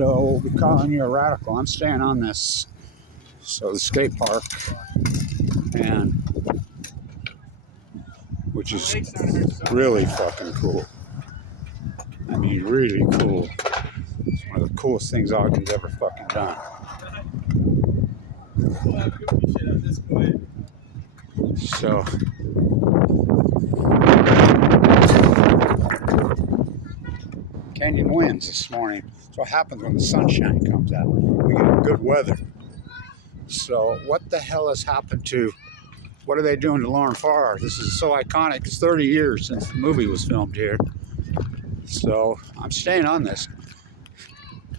So we'll be calling you a radical. I'm staying on this. So the skate park, and which is really fucking cool. I mean, really cool. It's one of the coolest things Ogden's ever fucking done. So canyon winds this morning. That's what happens when the sunshine comes out. We get good weather. So what the hell has happened to, what are they doing to Lauren Farr? This is so iconic. It's 30 years since the movie was filmed here. So I'm staying on this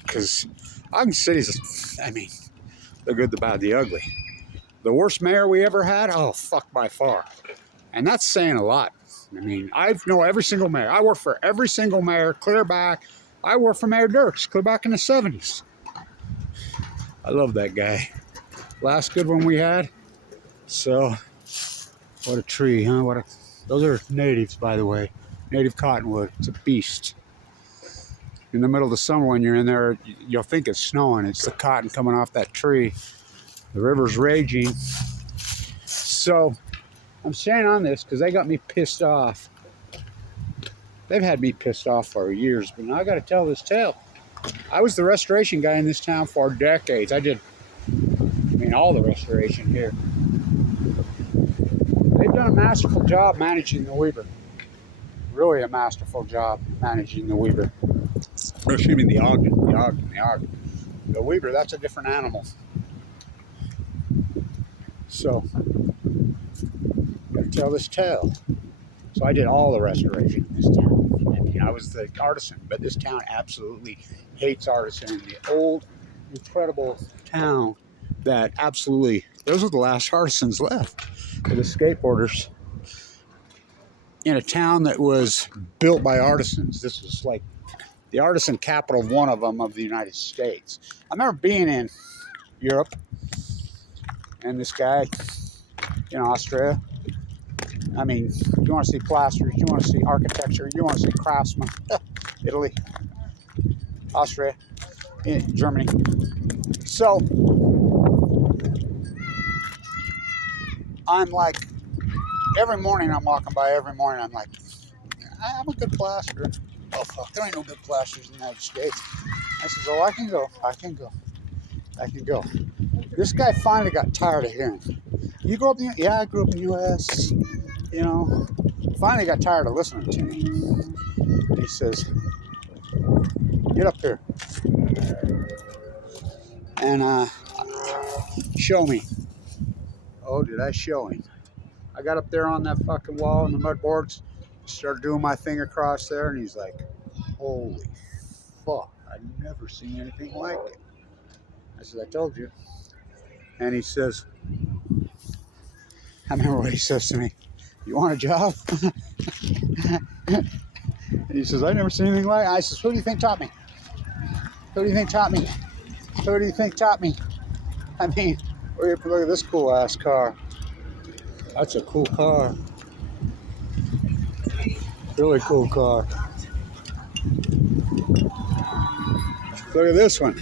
because Ogden City's, I mean, the good, the bad, the ugly. The worst mayor we ever had? Oh, fuck, by far. And that's saying a lot. I mean, I know every single mayor. I work for every single mayor, clear back. I worked for Mayor Dirks, clear back in the 70s. I love that guy. Last good one we had. So, what a tree, huh? Those are natives, by the way. Native cottonwood. It's a beast. In the middle of the summer when you're in there, you'll think it's snowing. It's the cotton coming off that tree. The river's raging. So, I'm staying on this because they got me pissed off. They've had me pissed off for years, but now I got to tell this tale. I was the restoration guy in this town for decades. I mean, all the restoration here. They've done a masterful job managing the Weaver. Really a masterful job managing the Weaver. Or excuse me, the Ogden. The Weaver, that's a different animal. So, gotta tell this tale. So I did all the restoration in this town. I mean, I was the artisan, but this town absolutely hates Artisan. The old, incredible town that absolutely, those are the last artisans left. The skateboarders in a town that was built by artisans. This was like the artisan capital, one of them, of the United States. I remember being in Europe, and this guy in Austria. I mean, you want to see plasters, you want to see architecture, you want to see craftsmen. Italy, Austria, Germany. So, I'm like, every morning I'm walking by, every morning I'm like, I'm a good plasterer. Oh, fuck, there ain't no good plasterers in the United States. I says, oh, I can go. This guy finally got tired of hearing. You grew up in the, yeah, I grew up in the U.S., you know. Finally got tired of listening to me. He says, get up here and show me. Oh, did I show him? I got up there on that fucking wall in the mud boards, started doing my thing across there, and he's like, holy fuck, I've never seen anything like it. I said, I told you. And he says, I remember what he says to me, you want a job? And he says, I've never seen anything like it. I says, who do you think taught me? Who do you think taught me? Who do you think taught me? I mean, look at this cool ass car. That's a cool car. Really cool car. Look at this one.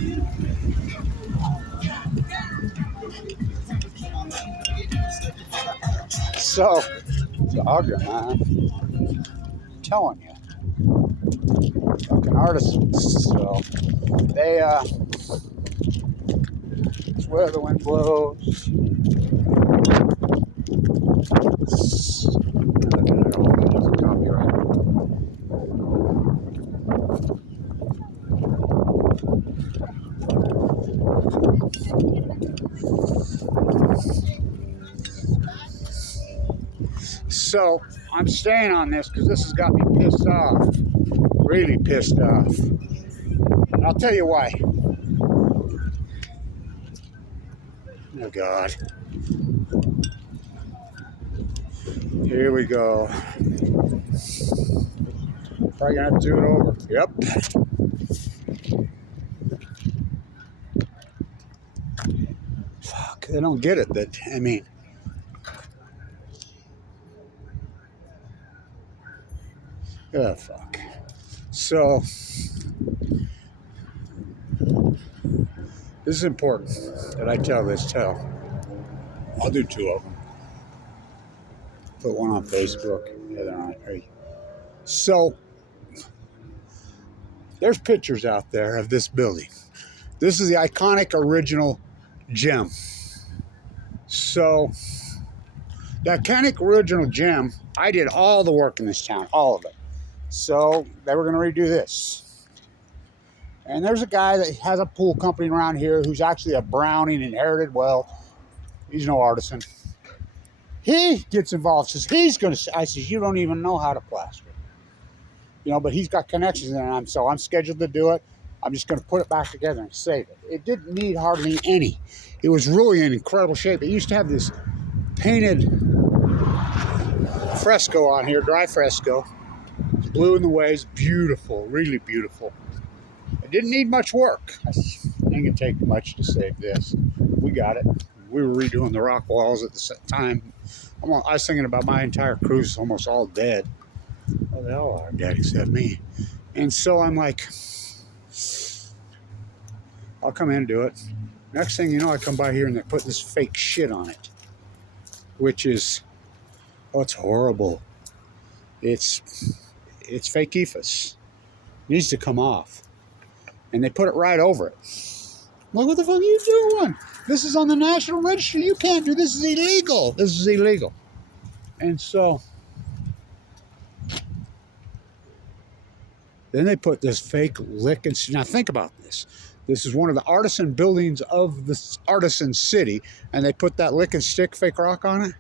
So, the Ogden, man. I'm telling you. Fucking artisans. So, they, it's where the wind blows. So I'm staying on this because this has got me pissed off. Really pissed off. And I'll tell you why. Oh God. Here we go. Probably gonna have to do it over. Yep. Fuck, they don't get it that, I mean. Oh, fuck. So, This is important that I tell this tale. I'll do 2 of them. Put one on Facebook, the other on here. So, there's pictures out there of this building. This is the iconic original gem. So, the iconic original gem, I did all the work in this town, all of it. So, they were going to redo this. And there's a guy that has a pool company around here who's actually a Browning, inherited wealth. He's no artisan. He gets involved, says he's going to, I says, you don't even know how to plaster. You know, but he's got connections in it, so I'm scheduled to do it. I'm just going to put it back together and save it. It didn't need hardly any. It was really in incredible shape. It used to have this painted fresco on here, dry fresco. It's blue in the waves, beautiful, really beautiful. It didn't need much work. It didn't take much to save this. We got it. We were redoing the rock walls at the time. I was thinking about my entire crew is almost all dead. Oh, they all are dead except me. And so I'm like, I'll come in and do it. Next thing you know, I come by here and they put this fake shit on it, which is, oh, it's horrible. It's fake ephes. It needs to come off. And they put it right over it. I'm like, what the fuck are you doing? This is on the National Register. You can't do this. Is illegal. This is illegal. And so then they put this fake lick and now think about this. This is one of the artisan buildings of the artisan city, and they put that lick and stick fake rock on it.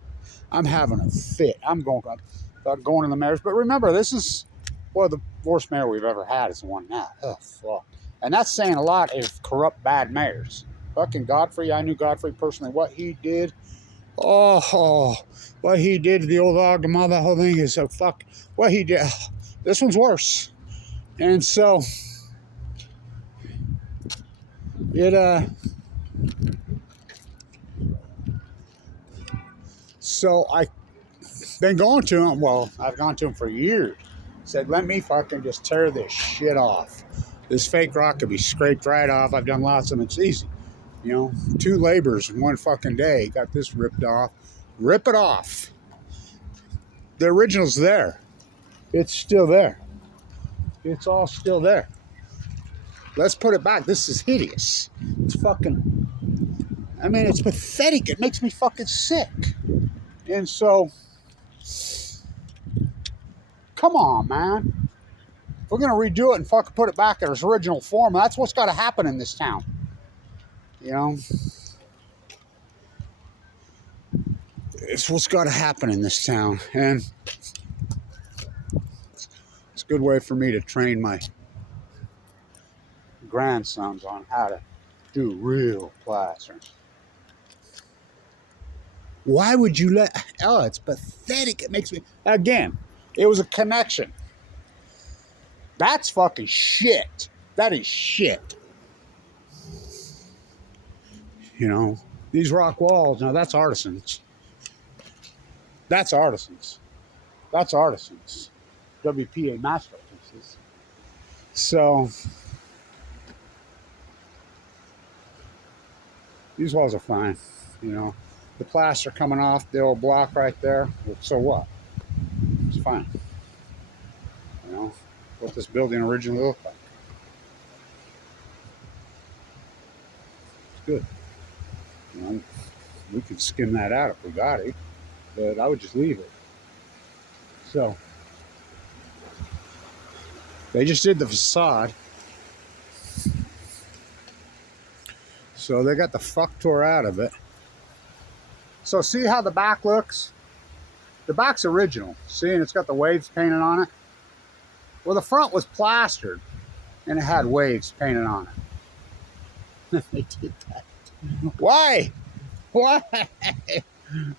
I'm having a fit. I'm going in the mayor's. But remember, this is the worst mayor we've ever had is the one now. Oh fuck. And that's saying a lot of corrupt, bad mayors. Fucking Godfrey, I knew Godfrey personally. What he did, what he did to the old Ogden, that whole thing is so fuck. What he did, this one's worse. And so, so I've been going to him, I've gone to him for years. Said, let me fucking just tear this shit off. This fake rock could be scraped right off. I've done lots of them. It's easy. You know, 2 labors in one fucking day. Got this ripped off. Rip it off. The original's there. It's still there. It's all still there. Let's put it back. This is hideous. It's fucking, I mean, it's pathetic. It makes me fucking sick. And so, come on, man. If we're going to redo it and fucking put it back in its original form, that's what's got to happen in this town. You know? It's what's got to happen in this town. And it's a good way for me to train my grandsons on how to do real plastering. Why would you let... Oh, it's pathetic. It makes me... Again, it was a connection. That's fucking shit. That is shit. You know, these rock walls, now that's artisans. That's artisans. That's artisans. WPA masterpieces. So, these walls are fine, you know. The plaster coming off the old block right there, so what? It's fine. You know, what this building originally looked like. It's good. You know, we could skim that out if we got it, but I would just leave it. So, they just did the facade. So they got the fuck tore out of it. So see how the back looks? The back's original. See, and it's got the waves painted on it. Well, the front was plastered, and it had waves painted on it. They did that. Why? Why?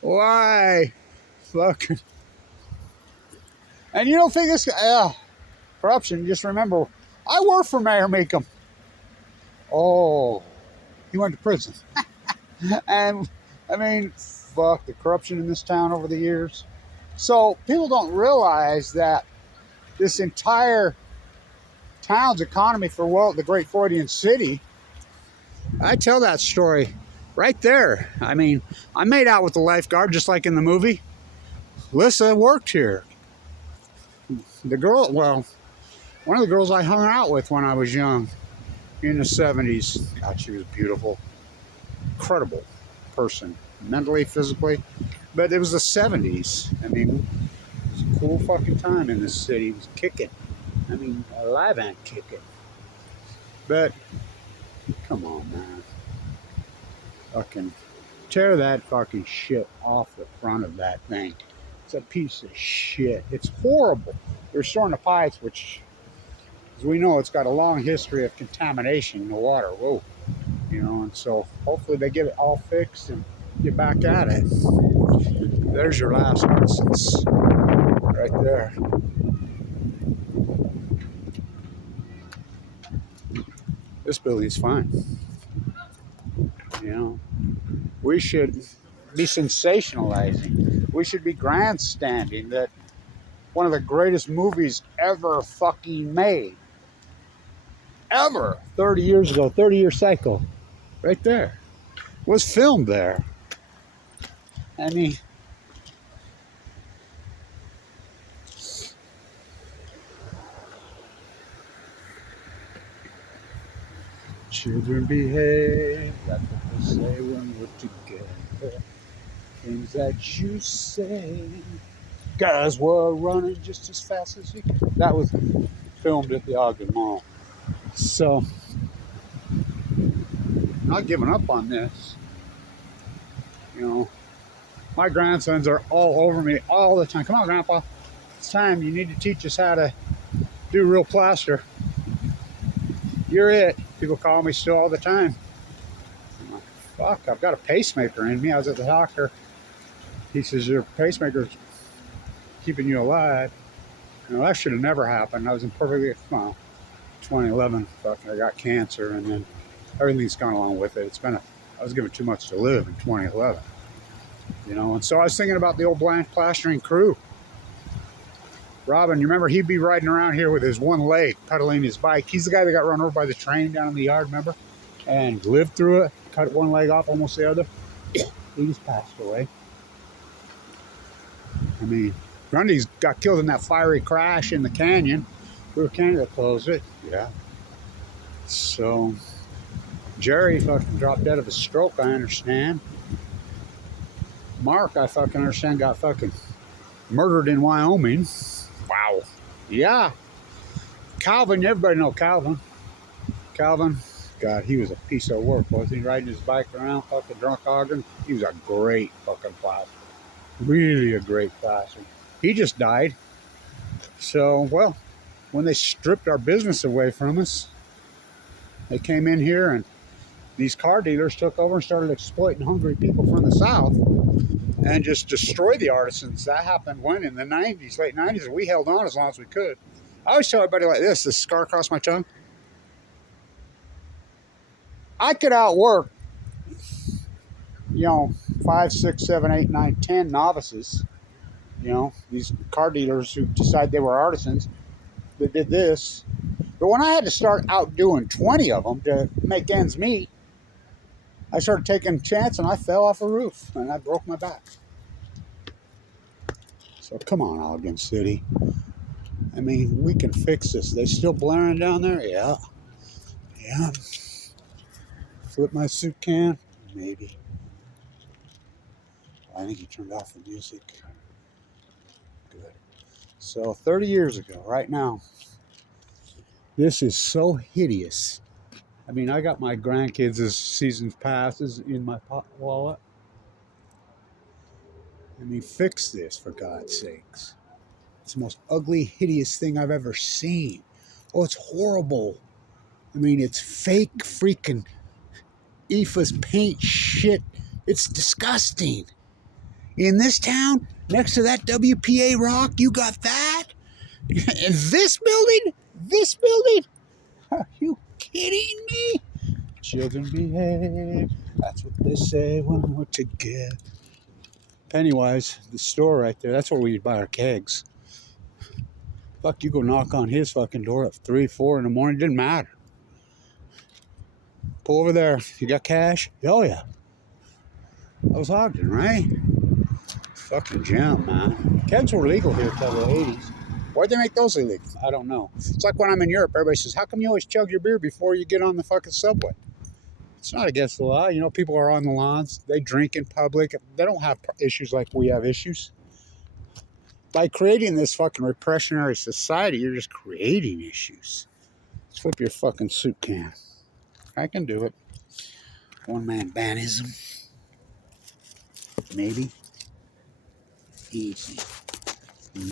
Why? Fucking. And you don't think this corruption? Just remember, I worked for Mayor Meekum. Oh, he went to prison. And I mean, fuck the corruption in this town over the years. So people don't realize that this entire town's economy for the Great Freudian City I tell that story right there. I mean, I made out with the lifeguard just like in the movie. Lissa worked here. The girl, well, one of the girls I hung out with when I was young in the 70s. God, she was beautiful. Incredible person, mentally, physically. But it was the 70s. I mean, it was a cool fucking time in this city. It was kicking. I mean, alive and kicking. But, come on, man. Fucking tear that fucking shit off the front of that thing. It's a piece of shit. It's horrible. They're storing the pipes, which, as we know, it's got a long history of contamination in the water. Whoa. You know, and so hopefully they get it all fixed and get back at it. There's your last instance right there. This building's fine. You know, we should be sensationalizing. We should be grandstanding that one of the greatest movies ever fucking made. Ever. 30 years ago, 30-year cycle. Right there. Was filmed there. I mean, children behave, that's what they say when we're together. Things that you say. Guys were running just as fast as you could. That was filmed at the Ogden Mall. So, not giving up on this. You know, my grandsons are all over me all the time. Come on, Grandpa. It's time. You need to teach us how to do real plaster. You're it. People call me still all the time. I'm like, fuck, I've got a pacemaker in me. I was at the doctor. He says, your pacemaker's keeping you alive. You know, that should have never happened. I was in perfectly, well, 2011, fuck, I got cancer, and then everything's gone along with it. I was given too much to live in 2011. You know, and so I was thinking about the old blank plastering crew. Robin, you remember he'd be riding around here with his one leg, pedaling his bike. He's the guy that got run over by the train down in the yard, remember? And lived through it, cut one leg off, almost the other. He just passed away. I mean, Grundy's got killed in that fiery crash in the canyon. We were Canada closed it. Yeah. So, Jerry fucking dropped dead of a stroke, I understand. Mark, I fucking understand, got fucking murdered in Wyoming. Wow. Yeah. Calvin, everybody know Calvin. Calvin, God, he was a piece of work, wasn't he? Riding his bike around, fucking drunk Ogden. He was a great fucking plaster. Really a great plaster. He just died. So, well, when they stripped our business away from us, they came in here and these car dealers took over and started exploiting hungry people from the South and just destroy the artisans. That happened when? In the 90s, late 90s, and we held on as long as we could. I always tell everybody like this scar across my tongue. I could outwork, 5, 6, 7, 8, 9, 10 novices, these car dealers who decide they were artisans that did this. But when I had to start outdoing 20 of them to make ends meet, I started taking a chance and I fell off a roof and I broke my back. So come on, Ogden City. I mean, we can fix this. They still blaring down there? Yeah. Yeah. Flip my soup can? Maybe. I think he turned off the music. Good. So 30 years ago, right now, this is so hideous. I mean, I got my grandkids' season passes in my wallet. I mean, fix this, for God's sakes. It's the most ugly, hideous thing I've ever seen. Oh, it's horrible. I mean, it's fake freaking EFA's paint shit. It's disgusting. In this town, next to that WPA rock, you got that? And this building? This building? Are you kidding me? Children behave. That's what they say when we're together. Pennywise, the store right there, that's where we buy our kegs. Fuck, you go knock on his fucking door at 3, 4 in the morning, didn't matter. pull over there. You got cash? Oh, yeah. That was Ogden, right? Fucking gem, man. Kegs were legal here till the 80s. Why'd they make those illegal? I don't know. It's like when I'm in Europe, everybody says, how come you always chug your beer before you get on the fucking subway? It's not against the law. You know, people are on the lawns. They drink in public. They don't have issues like we have issues. By creating this fucking repressionary society, you're just creating issues. Let's flip your fucking soup can. I can do it. One-man bandism. Maybe. Easy.